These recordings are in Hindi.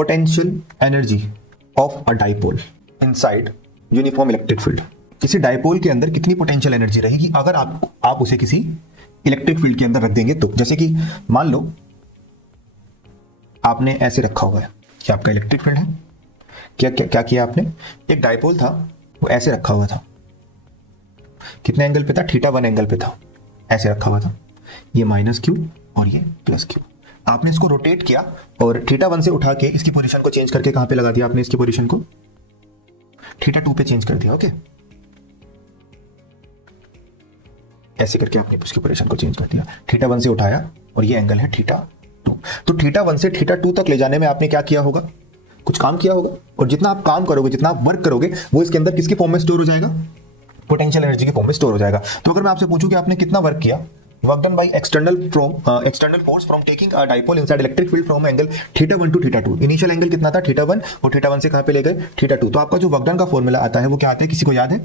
Potential energy of a dipole inside uniform electric field. किसी डाइपोल के अंदर कितनी पोटेंशियल एनर्जी रहेगी अगर आप उसे किसी इलेक्ट्रिक फील्ड के अंदर रख देंगे तो। जैसे कि मान लो आपने ऐसे रखा हुआ है कि आपका इलेक्ट्रिक फील्ड है, क्या किया आपने, एक डाइपोल था वो ऐसे रखा हुआ था, कितने एंगल पे था, θ1 एंगल पे था, ऐसे रखा हुआ था, ये -q और ये +q। आपने इसको रोटेट किया और θ1 से उठा के इसकी पोजीशन को चेंज करके कहां पे लगा दिया आपने, इसकी पोजीशन को θ2 पे चेंज कर दिया। ओके, ऐसे करके आपने उसकी पोजीशन को चेंज कर दिया, θ1 से उठाया और ये एंगल है θ2। तो θ1 से θ2 तक ले जाने में आपने क्या किया होगा, कुछ काम किया होगा, और जितना आप काम करोगे, जितना आप वर्क करोगे, वो इसके अंदर किसकी फॉर्म में स्टोर हो जाएगा, पोटेंशियल एनर्जी की फॉर्म में स्टोर हो जाएगा। तो अगर मैं आपसे पूछूं कि आपने कितना वर्क किया, work done by external force from taking a dipole inside electric field from angle θ1 to θ2। Initial angle कितना था, θ1, और θ1 से कहां पे ले गए, θ2। तो आपका जो वर्क डन का फॉर्मूला आता है वो क्या आता है, किसी को याद है?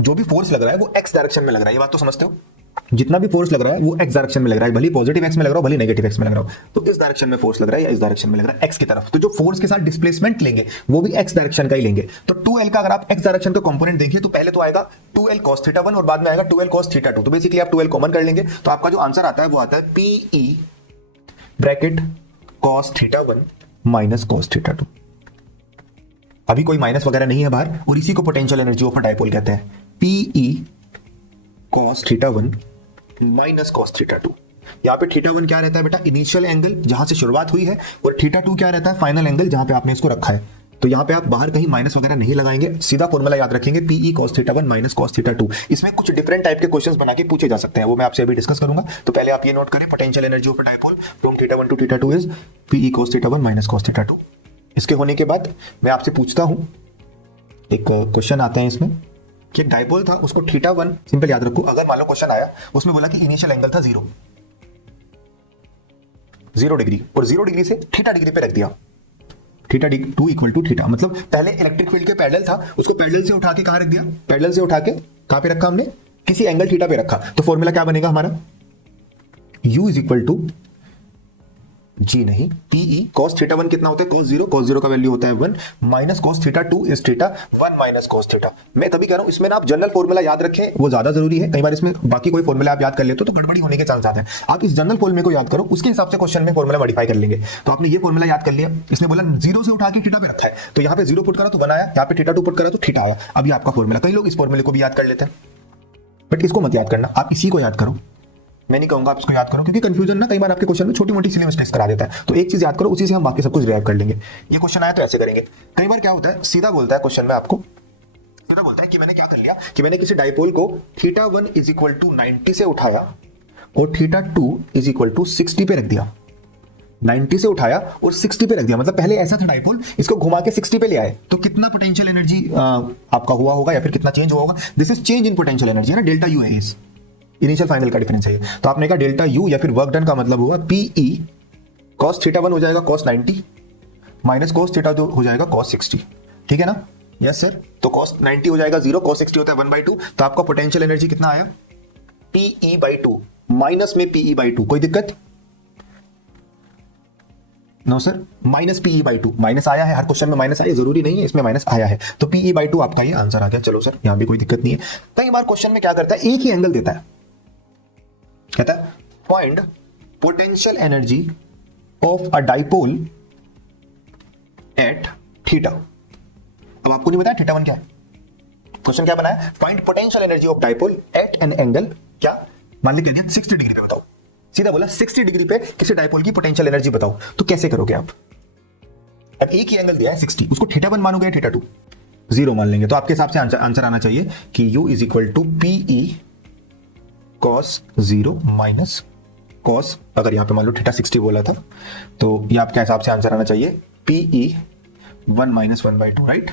जो भी फोर्स लग रहा है वो एक्स डायरेक्शन में लग रहा है, ये बात तो समझते हो। जितना भी फोर्स लग रहा है वो एक्स डायरेक्शन में लग रहा है, भले पॉजिटिव एक्स में लग रहा हो, भले नेगेटिव एक्स में लग रहा हो। तो इस डायरेक्शन में फोर्स लग रहा है या इस डायरेक्शन में लग रहा है, एक्स की तरफ। तो जो फोर्स के साथ डिस्प्लेसमेंट लेंगे वो भी एक्स डायरेक्शन का ही लेंगे। तो 2l का अगर आप एक्स डायरेक्शन का कंपोनेंट देखिए तो पहले तो आएगा 2l cos θ1 और बाद में आएगा 2l cos θ2। तो बेसिकली आप 2l कॉमन कर लेंगे तो आपका जो आंसर आता है वो आता है PE bracket cos θ1 minus cos θ2। अभी कोई माइनस वगैरह नहीं है बाहर, और इसी को potential energy of a dipole कहते हैं, PE cos θ1 माइनस cos θ2। यहाँ पे θ1 क्या रहता है बेटा, इनिशियल एंगल जहां से शुरुआत हुई है, और θ2 क्या रहता है, फाइनल एंगल जहां पे आपने इसको रखा है। तो यहाँ पे आप बाहर कहीं माइनस वगैरह नहीं लगाएंगे, सीधा फॉर्मूला याद रखेंगे, PE cos θ1 माइनस cos θ2। इसमें कुछ डिफरेंट टाइप के क्वेश्चंस बना के पूछे जा सकते हैं, वो मैं आपसे अभी डिस्कस करूंगा। तो पहले आप ये नोट करें, potential energy of a dipole from θ1 to θ2 is PE cos θ1 minus cos θ2। इसके होने के बाद मैं आपसे पूछता हूं, एक क्वेश्चन आते हैं इसमें कि एक डाइपोल था, उसको θ1 सिंपल याद रखो। अगर मान लो क्वेश्चन आया, उसमें बोला कि इनिशियल एंगल था 0 डिग्री, और 0 डिग्री से θ डिग्री पे रख दिया, θ2 इक्वल टू θ। मतलब पहले इलेक्ट्रिक फील्ड के पैरेलल था, उसको पैरेलल से उठा के कहां रख दिया, पैरेलल से उठा के कहां पे रखा हमने, किसी एंगल θ पे रखा। तो फॉर्मूला क्या बनेगा हमारा, U इज इक्वल टू जी नहीं, PE cos θ1 कितना होता है, cos 0 का वैल्यू होता है 1 minus cos θ2 is θ1 minus cos θ। मैं तभी कह रहा हूं इसमें ना आप जनरल फॉर्मूला याद रखें, वो ज्यादा जरूरी है। कई बार इसमें बाकी कोई फॉर्मूला आप याद कर लेते हो तो गड़बड़ी होने के चांस आते हैं। आप इस जनरल फॉर्मूले को याद करो, उसके हिसाब से क्वेश्चन में फॉर्मूला मॉडिफाई कर लेंगे। तो आपने ये फॉर्मूला याद कर लिया, इसने बोला 0 से उठा के θ पे रखा है, तो यहाँ पे 0 पुट करा तो 1 आया, यहाँ पे θ2 पुट करा तो θ आया। अभी आपका फॉर्मूला, कई लोग इस फॉर्मूले को भी याद कर लेते हैं, बट इसको मत याद करना, आप इसी को याद करो। मैं नहीं कहूंगा आप इसको याद करो, क्योंकि कंफ्यूजन ना कई बार आपके क्वेश्चन में छोटी मोटी सिली मिस्टेक्स करा देता है। तो एक चीज याद करो, उसी से हम बाकी सब कुछ डिराइव कर लेंगे। ये क्वेश्चन आया तो ऐसे करेंगे। कई बार क्या होता है, सीधा बोलता है क्वेश्चन में आपको, सीधा बोलता है कि मैंने क्या कर लिया कि मैंने किसी डाइपोल को θ1 इज इक्वल टू 90 से उठाया और θ2 इज इक्वल टू 60 पे रख दिया। 90 से उठाया और 60 पे रख दिया, मतलब पहले ऐसा था डाइपोल, इसको घुमा के 60 पे ले आए, तो कितना पोटेंशियल एनर्जी आपका हुआ होगा या फिर कितना चेंज हुआ होगा। This is change in potential energy, है ना, डेल्टा U है इस इनिशियल फाइनल का डिफरेंस है। तो आपने कहा डेल्टा U या फिर वर्क डन का मतलब हुआ PE cos θ1 हो जाएगा cos 90 माइनस cos θ2 हो जाएगा cos 60। ठीक है ना, यस सर। तो cos 90 हो जाएगा 0, cos 60 होता है 1/2। तो आपका पोटेंशियल एनर्जी कितना आया, PE/2 माइनस में PE/2। कोई दिक्कत? No sir, minus PE/2 minus आया है, हर क्वेश्चन में माइनस आया, जरूरी नहीं है, इसमें माइनस आया है। तो PE/2 आपका ये आंसर आ गया। चलो सर, यहां भी कोई दिक्कत नहीं है। कई बार क्वेश्चन में क्या करता है, एक ही एंगल देता है, कहता है find potential energy of a dipole at θ। अब आपको नहीं बताया θ1 क्या है, क्वेश्चन क्या बनाया, find potential energy of dipole at an angle, क्या मान लीजिए 60 डिग्री पे बताओ। सीधा बोला 60 डिग्री पे किसी डाइपोल की पोटेंशियल एनर्जी बताओ। तो कैसे करोगे आप, अब एक ही एंगल दिया है 60, उसको θ1 मानोगे या θ2, 0 मान लेंगे। तो आपके हिसाब से आंसर आना चाहिए कि U is equal to PE cos 0 minus cos, अगर यहां पे मान लो θ 60 बोला था, तो ये आपके हिसाब से आंसर आना चाहिए PE 1 माइनस 1/2, राइट,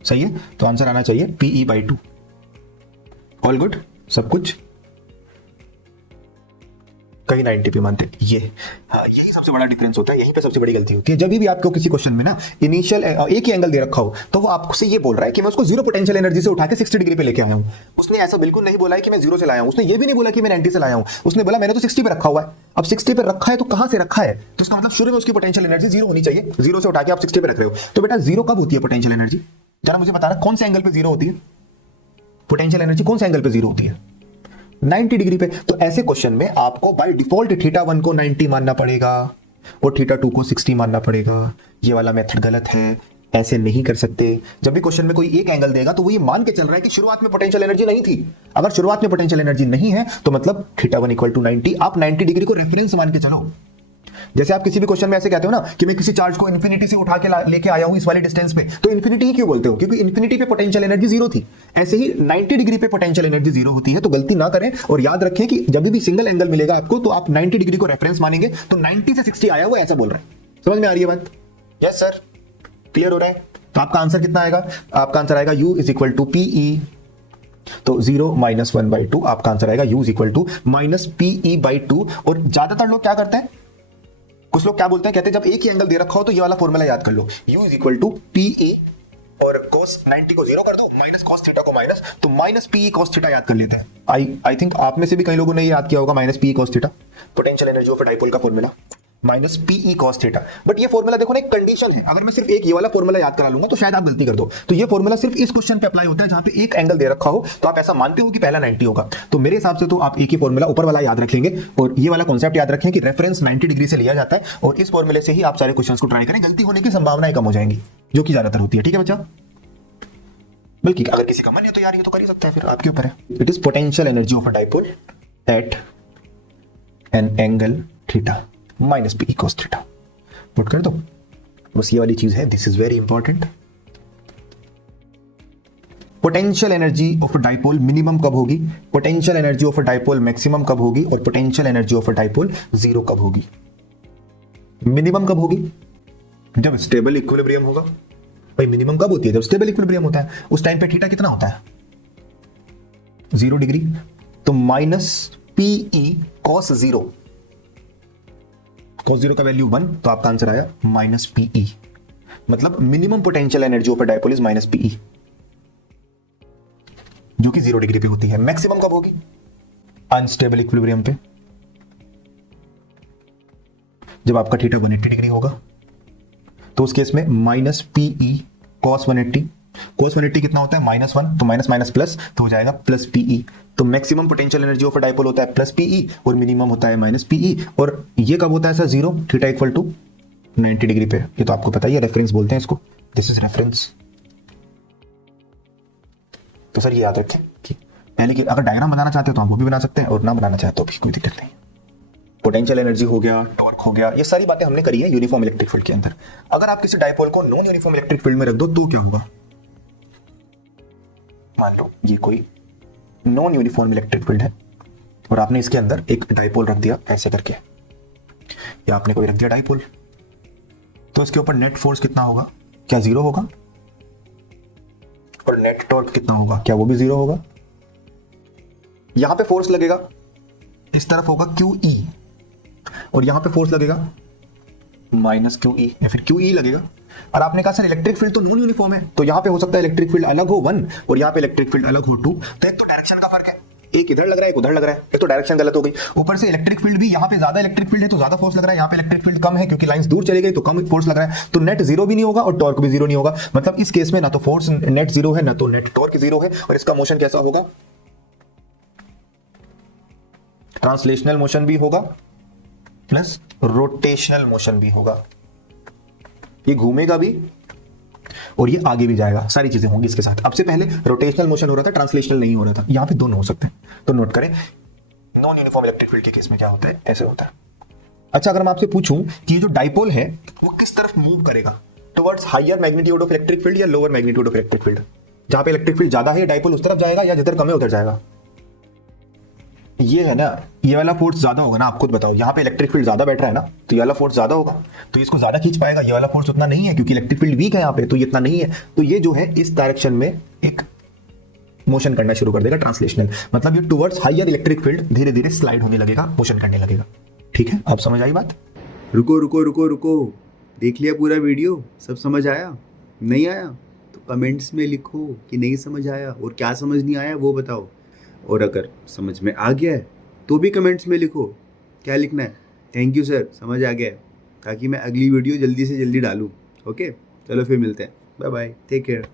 सही है। तो आंसर आना चाहिए PE/2। ऑल गुड, सब कुछ कहीं 90 पे मानते ये। यही सबसे बड़ा डिफरेंस होता है, यहीं पे सबसे बड़ी गलती होती है। जब भी आपको किसी क्वेश्चन में ना इनिशियल एक ही एंगल दे रखा हो तो वो आपसे ये बोल रहा है कि मैं उसको जीरो पोटेंशियल एनर्जी से उठा के 60 डिग्री पे लेके आया हूं। उसने ऐसा बिल्कुल नहीं बोला है कि मैं जीरो से लाया हूं, उसने ये भी नहीं बोला कि मैं 90 से लाया हूं, उसने बोला मैंने तो 60 पे रखा हुआ है। अब 60 पे रखा है तो कहां से रखा है, तो इसका मतलब शुरू में उसकी पोटेंशियल एनर्जी जीरो होनी चाहिए, जीरो से उठा के आप 60 पे रख रहे हो। तो बेटा जीरो कब होती है पोटेंशियल एनर्जी, जरा मुझे बताना कौन से एंगल पे जीरो होती है पोटेंशियल एनर्जी, कौन से एंगल पे जीरो होती है, 90 डिग्री पे। तो ऐसे क्वेश्चन में आपको बाय डिफॉल्ट θ1 को 90 मानना पड़ेगा और θ2 को 60 मानना पड़ेगा। ये वाला मेथड गलत है, ऐसे नहीं कर सकते। जब भी क्वेश्चन में कोई एक एंगल देगा तो वो ये मान के चल रहा है कि शुरुआत में पोटेंशियल एनर्जी नहीं थी। अगर शुरुआत में पोटेंशियल एनर्जी नहीं है तो मतलब θ1 = 90, आप 90 डिग्री को रेफरेंस मान के चलो। जैसे आप किसी भी क्वेश्चन में ऐसे कहते हो ना कि मैं किसी चार्ज को इन्फिनिटी से उठा के लेके आया हूं इस वाली डिस्टेंस पे, तो इन्फिनिटी ही क्यों बोलते हो, क्योंकि इन्फिनिटी पे पोटेंशियल एनर्जी जीरो थी। ऐसे ही 90 डिग्री पे पोटेंशियल एनर्जी जीरो होती है। तो गलती ना करें और याद रखें कि जब भी सिंगल एंगल मिलेगा आपको तो आप 90 डिग्री को रेफरेंस मानेंगे। तो 90 से 60 आया वो ऐसा बोल रहा है, समझ में आ रही है बात? यस सर, क्लियर हो रहा है? तो आपका आंसर कितना आएगा, आपका आंसर आएगा u = PE। तो 0 - 1/2 आपका आंसर आएगा u = -PE/2। और ज्यादातर लोग क्या करते हैं, कुछ लोग क्या बोलते हैं, कहते हैं जब एक ही एंगल दे रखा हो तो ये वाला फॉर्मूला याद कर लो, u = PE और cos 90 को 0 कर दो, माइनस cos थीटा को माइनस, तो -PE cos थीटा याद कर लेते हैं। आई थिंक आप में से भी कई लोगों ने ये याद किया होगा, -PE cos theta, potential energy of a dipole का formula, -PE cos theta. But ये फॉर्मूला देखो ना एक कंडीशन है, अगर मैं सिर्फ एक ये वाला फॉर्मूला याद करा लूंगा तो शायद आप गलती कर दो। तो ये फॉर्मूला सिर्फ इस क्वेश्चन पे अप्लाई होता है जहां पे एक एंगल दे रखा हो, तो आप ऐसा मानते हो कि पहला 90 होगा। तो मेरे हिसाब से तो आप एक ही फॉर्मूला ऊपर वाला याद रख लेंगे और ये वाला कॉन्सेप्ट याद रखें कि रेफरेंस 90 डिग्री से लिया जाता है और इस फॉर्मूले से ही आप सारे क्वेश्चंस को ट्राई करें, गलती होने की संभावनाएं कम हो जाएंगी, जो कि ज्यादातर होती है। ठीक है बच्चा, बल्कि अगर किसी का मन है तो यार ये तो कर ही सकते हैं, फिर आपके ऊपर है। It is potential energy of a dipole eight an angle theta -PE cos theta. Put कर दो, बस ये वाली चीज है, this is very important. Potential energy of a dipole minimum कब होगी, potential energy of a dipole maximum कब होगी और potential energy of a dipole zero कब होगी। मिनिमम कब होगी, जब स्टेबल इक्विलिब्रियम होगा। भाई मिनिमम कब होती है, जब स्टेबल इक्विलिब्रियम होता है। उस टाइम पे थीटा कितना होता है, 0 डिग्री। तो -PE cos 0, cos 0 का वैल्यू 1, तो आपका आंसर आया -PE। मतलब minimum potential energy of a dipole is -PE, जो कि 0 डिग्री पे होती है। मैक्सिमम कब होगी, अनस्टेबल इक्विलिब्रियम पे, जब आपका थीटा 180 डिग्री होगा। तो उस केस में -PE cos 180, cos 180 कितना होता है, -1, तो माइनस माइनस प्लस तो हो जाएगा +PE। तो maximum potential energy of a dipole होता है +PE और मिनिमम होता है -PE। और ये कब होता है सर, 0, थीटा = 90 डिग्री पे। ये तो आपको पता ही है, रेफरेंस बोलते हैं इसको, दिस इज रेफरेंस। तो सर ये याद रखें कि पहले कि अगर डायग्राम बनाना चाहते हो तो आप वो भी बना सकते हैं और ना बनाना चाहते हो भी कोई दिक्कत नहीं। पोटेंशियल एनर्जी हो गया, टॉर्क हो गया, ये सारी बातें हमने करी है यूनिफॉर्म इलेक्ट्रिक फील्ड के अंदर। अगर आप किसी डाइपोल को नॉन यूनिफॉर्म इलेक्ट्रिक फील्ड में रख दो तो क्या होगा, मान लो ये कोई नॉन यूनिफॉर्म इलेक्ट्रिक फील्ड है और आपने इसके अंदर एक डाइपोल रख दिया ऐसे करके, या आपने कोई रख दिया डाइपोल, तो इसके ऊपर नेट फोर्स कितना होगा, क्या 0 होगा? और नेट टॉर्क कितना होगा, क्या वो भी 0 होगा? यहां पे फोर्स लगेगा, इस तरफ होगा QE और यहां पे फोर्स लगेगा -QE या फिर QE लगेगा। और आपने कहा सर इलेक्ट्रिक फील्ड तो नॉन यूनिफॉर्म है, तो यहां पे हो सकता है इलेक्ट्रिक फील्ड अलग हो 1 और यहां पे इलेक्ट्रिक फील्ड अलग हो 2। तो एक तो डायरेक्शन का फर्क है, एक इधर लग रहा है एक उधर लग रहा है, एक तो डायरेक्शन गलत हो गई। ऊपर से इलेक्ट्रिक फील्ड भी यहाँ पे ज्यादा इलेक्ट्रिक फील्ड है तो ज्यादा फोर्स लग रहा है, यहाँ पे इलेक्ट्रिक फील्ड कम है क्योंकि लाइंस दूर चली गई तो कम फोर्स लग रहा है। तो नेट 0 भी नहीं होगा और टॉर्क भी 0 नहीं होगा। मतलब इस केस में ना तो फोर्स नेट 0 है ना तो नेट टॉर्क 0 है। और इसका मोशन कैसा होगा, ट्रांसलेशनल मोशन भी होगा प्लस रोटेशनल मोशन भी होगा। ये घूमेगा भी और ये आगे भी जाएगा, सारी चीजें होंगी इसके साथ। अब से पहले रोटेशनल मोशन हो रहा था, ट्रांसलेशनल नहीं हो रहा था। यहां पे दोनों हो सकते हैं, तो नोट करें नॉन यूनिफॉर्म इलेक्ट्रिक फील्ड के केस में क्या होता है, ऐसे होता है। अच्छा, अगर मैं आपसे पूछूं कि ये जो डाइपोल है वो किस तरफ मूव करेगा, towards higher magnitude of electric field या lower magnitude of electric field? जहां पे इलेक्ट्रिक फील्ड ज्यादा है डाइपोल उस तरफ जाएगा या जिधर कम है उधर जाएगा? ये है ना, ये वाला फोर्स ज्यादा होगा ना, आप खुद बताओ। यहाँ पे इलेक्ट्रिक फील्ड ज्यादा बैठ रहा है ना, तो ये वाला फोर्स ज्यादा होगा तो इसको ज्यादा खींच पाएगा। ये वाला फोर्स उतना नहीं है क्योंकि इलेक्ट्रिक फील्ड वीक है यहाँ पे, तो ये इतना नहीं है। तो ये जो है इस डायरेक्शन में एक मोशन करना शुरू कर देगा, ट्रांसलेशनल, मतलब ये टुवर्ड्स हायर इलेक्ट्रिक फील्ड धीरे धीरे स्लाइड होने लगेगा, मोशन करने लगेगा। ठीक है, आप समझ आई बात? रुको रुको रुको रुको, देख लिया पूरा वीडियो, सब समझ आया? नहीं आया तो कमेंट्स में लिखो कि नहीं समझ आया, और क्या समझ नहीं आया वो बताओ, और अगर समझ में आ गया है तो भी कमेंट्स में लिखो। क्या लिखना है? थैंक यू सर, समझ आ गया है, ताकि मैं अगली वीडियो जल्दी से जल्दी डालूँ। ओके, चलो फिर मिलते हैं, बाय बाय, टेक केयर।